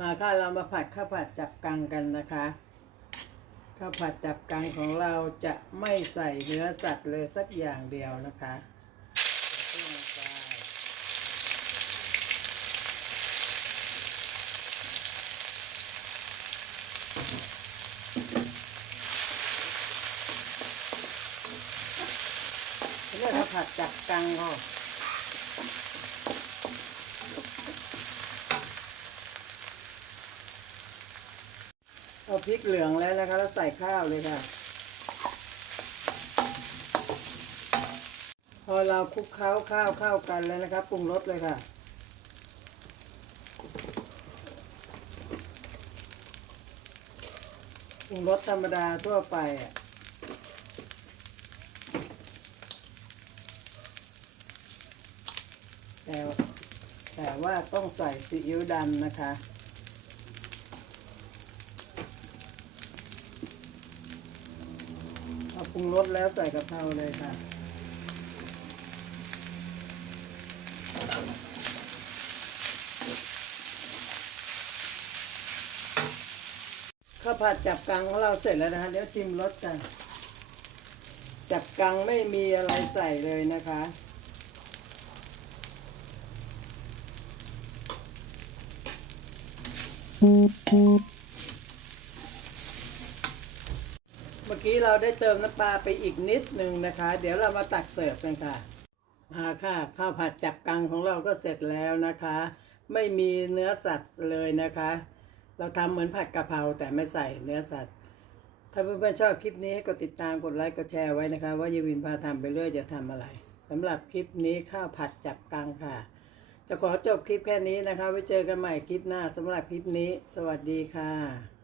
อ่าค่ะเรามาผัดข้าวผัดจับกังกันนะคะข้าวผัดจับกังของเราจะไม่ใส่เนื้อสัตว์เลยสักอย่างเดียวนะคะเรียกว่าผัดจับกังก็ เอาพริกเหลืองแล้วนะคะ แล้วใส่ข้าวเลยค่ะ พอเราคลุกเคล้าข้าวเข้ากันแล้วนะครับปรุงรสเลยค่ะ ปรุงรสธรรมดาทั่วไปอะแต่แต่ว่าต้องใส่ซีอิ๊วดำนะคะ พอปรุงรสแล้วใส่กะเพราเลยค่ะ ข้าวผัดจับกังของเราเสร็จแล้วนะคะเดี๋ยวชิมรสกัน จับกังไม่มีอะไรใส่เลยนะคะ เมื่อกี้เราได้เติมน้ำปลาไปอีกนิดหนึ่งนะคะ เดี๋ยวเรามาตักเสิร์ฟกันค่ะ มาค่ะ ข้าวผัดจับกังของเราก็เสร็จแล้วนะคะ ไม่มีเนื้อสัตว์เลยนะคะ เราทำเหมือนผัดกะเพราแต่ไม่ใส่เนื้อสัตว์ ถ้าเพื่อนๆชอบคลิปนี้ให้กดติดตามกดไลค์กดแชร์ไว้นะคะ ว่ายายวินพาทำไปเรื่อยจะทำอะไรสำหรับคลิปนี้ข้าวผัดจับกังค่ะ จะขอจบคลิปแค่นี้นะคะ ไว้เจอกันใหม่คลิปหน้าสำหรับคลิปนี้ สวัสดีค่ะ